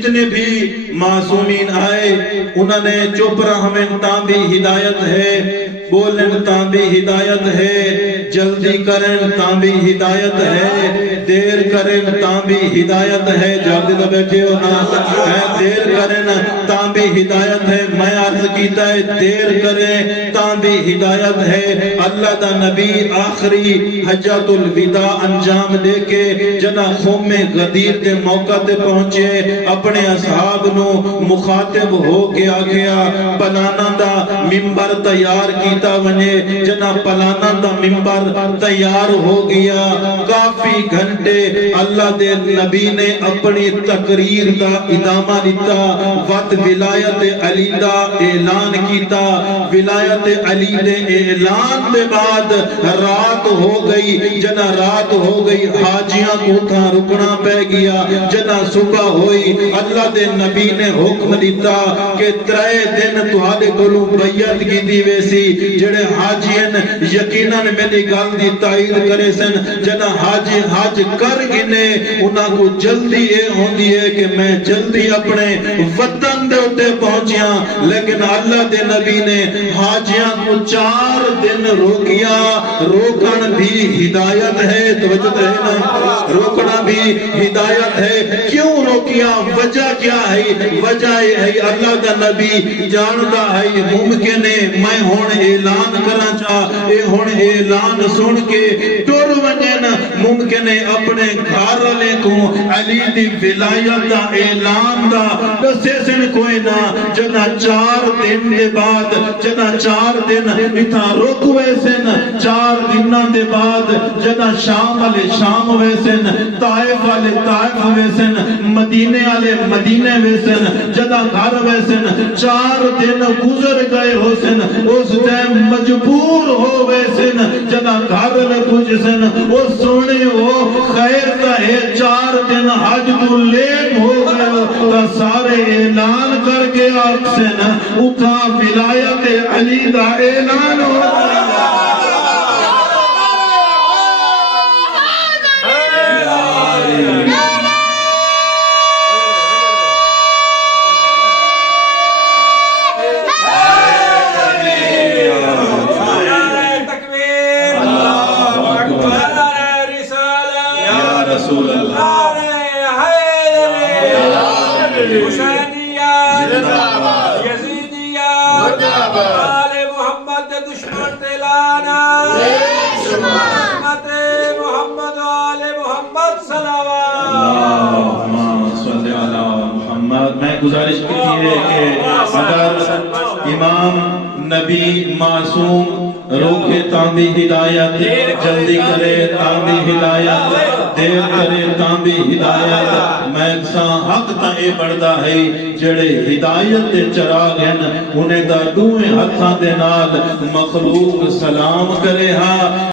جتنے بھی معصومین آئے انہوں نے چپ رہن تاں بھی ہدایت ہے، بولن تاں بھی ہدایت ہے، جلدی کرن تاں بھی ہدایت ہے، دیر کرن تاں بھی ہدایت ہے، جلدی تو بیٹھے ہو نا، دیر کرن تاں بھی ہدایت ہے، میں عرض کیتا ہے دیر کریں تاں بھی ہدایت ہے۔ اللہ دا نبی آخری حجۃ الوداع انجام دے کے جنا خوم غدیر دے موقع تے پہنچے، اپنے اصحاب نو مخاطب ہو کے آگیا پلانا دا ممبر تیار کیتا ونجے، جنا پلانا دا ممبر تیار ہو گیا، کافی گھنٹے اللہ دے نبی نے اپنی تقریر دا ادامہ دیتا، وقت ولایت علی دا اعلان کیتا، ولایت علی دے اعلان دے بعد رات ہو گئی، جنا رات ہو گئی، حاجیاں کو تھا رکنا پہ گیا، جنا صبح ہوئی، اللہ دے نبی نے حکم دیتا کہ 3 دن تہاڈے کولوں بیعت کیتی ویسی، جڑے حاجین یقیناً میری گل دی تائید کرے سن، جنا حاجی حج کر گنے انہاں کو جلدی اے ہوندی ہے کہ میں جلدی اپنے وطن دے اٹھے پہنچیاں، لیکن اللہ دے نبی نے حاجیاں کو 4 دن روکیا، روکن بھی ہدایت ہے، توجہ ہے نا، روکنا بھی ہدایت ہے، کیوں روکیا، وجہ کیا ہے، وجہ ہے اللہ دا نبی جانتا ہے ممکن ہے میں ہون اعلان کرنا چاہ، اے ہون اعلان سن کے ٹر ونجن، ممکن ہے اپنے گھر والے کو علی دی ولایت دا اعلان دا دسے سن کوئی نہ، جنا 4 دن دے بعد، جنا 4 دن اتھا رک ویسن، 4 دنوں دے بعد جنا شام والے شام ویسن، طائف والے طائف ویسن، مدینے والے مدینے ویسن، جنا گھر ویسن، 4 دن گزر گئے ہو سن، اس ٹائم مجبور ہو ویسن، جنا گھر والے پوچھسن وہ سونے وہ خیر کا ہے 4 دن حج تو لیٹ ہو گئے، تو سارے اعلان کر کے آکسن اتھا ولایت علی دا اعلان ہو گیا۔ میں گزارش کی ہے کہ اگر امام نبی معصوم روکے تاں بھی ہدایت، جلدی کرے تاں بھی ہدایت، دیر کرے تاں بھی ہدایت، میں حق تاں اے بڑھدا ہے جڑے ہدایت دے چراغ ہیں انہیں دا دوئے ہتھاں دے نال مخلوق سلام کرے ہاں۔